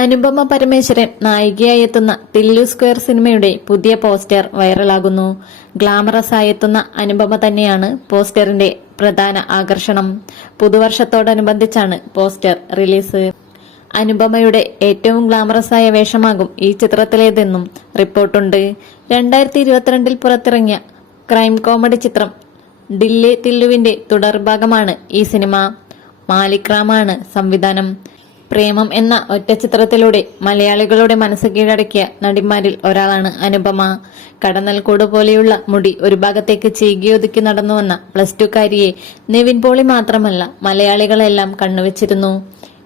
അനുപമ പരമേശ്വരൻ നായികയായി എത്തുന്ന തില്ലു സ്ക്വയർ സിനിമയുടെ പുതിയ പോസ്റ്റർ വൈറലാകുന്നു. ഗ്ലാമറസ് ആയി എത്തുന്ന അനുപമ തന്നെയാണ് പോസ്റ്ററിന്റെ പ്രധാന ആകർഷണം. പുതുവർഷത്തോടനുബന്ധിച്ചാണ് പോസ്റ്റർ റിലീസ്. അനുപമയുടെ ഏറ്റവും ഗ്ലാമറസ് ആയ വേഷമാകും ഈ ചിത്രത്തിലേതെന്നും റിപ്പോർട്ടുണ്ട്. രണ്ടായിരത്തി ഇരുപത്തിരണ്ടിൽ പുറത്തിറങ്ങിയ ക്രൈം കോമഡി ചിത്രം ഡില്ലെ തില്ലുവിന്റെ തുടർഭാഗമാണ് ഈ സിനിമ. മാലിക്രാമാണ് സംവിധാനം. പ്രേമം എന്ന ഒറ്റ ചിത്രത്തിലൂടെ മലയാളികളുടെ മനസ്സ് കീഴടക്കിയ നടിമാരിൽ ഒരാളാണ് അനുപമ. കടന്നൽക്കൂട് പോലെയുള്ള മുടി ഒരു ഭാഗത്തേക്ക് ചീകിയൊതുക്കി നടന്നുവന്ന പ്ലസ് ടുക്കാരിയെ നിവിൻ പോളി മാത്രമല്ല മലയാളികളെല്ലാം കണ്ണുവച്ചിരുന്നു.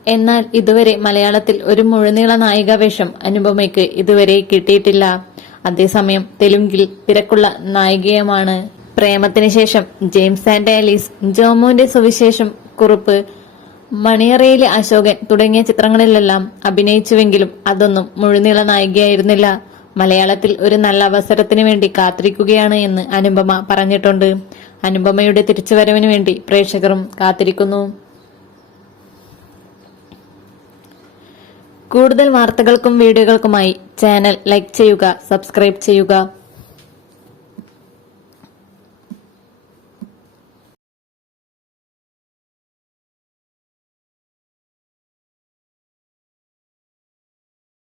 എന്നാൽ ഇതുവരെ മലയാളത്തിൽ ഒരു മുഴുനീള നായിക വേഷം അനുപമയ്ക്ക് ഇതുവരെ കിട്ടിയിട്ടില്ല. അതേസമയം തെലുങ്കിൽ തിരക്കുള്ള നായികയുമാണ്. പ്രേമത്തിന് ശേഷം ജെയിംസ് ആൻഡ് ആലീസ് ജോമോന്റെ സുവിശേഷം കുറുപ്പ് മണിയറയിലെ അശോകൻ തുടങ്ങിയ ചിത്രങ്ങളിലെല്ലാം അഭിനയിച്ചുവെങ്കിലും അതൊന്നും മുഴുനീള നായികയായിരുന്നില്ല. മലയാളത്തിൽ ഒരു നല്ല അവസരത്തിന് വേണ്ടി കാത്തിരിക്കുകയാണ് എന്ന് അനുപമ പറഞ്ഞിട്ടുണ്ട്. അനുപമയുടെ തിരിച്ചുവരവിന് വേണ്ടി പ്രേക്ഷകരും കാത്തിരിക്കുന്നു. കൂടുതൽ വാർത്തകൾക്കും വീഡിയോകൾക്കുമായി ചാനൽ ലൈക്ക് ചെയ്യുക സബ്സ്ക്രൈബ് ചെയ്യുക.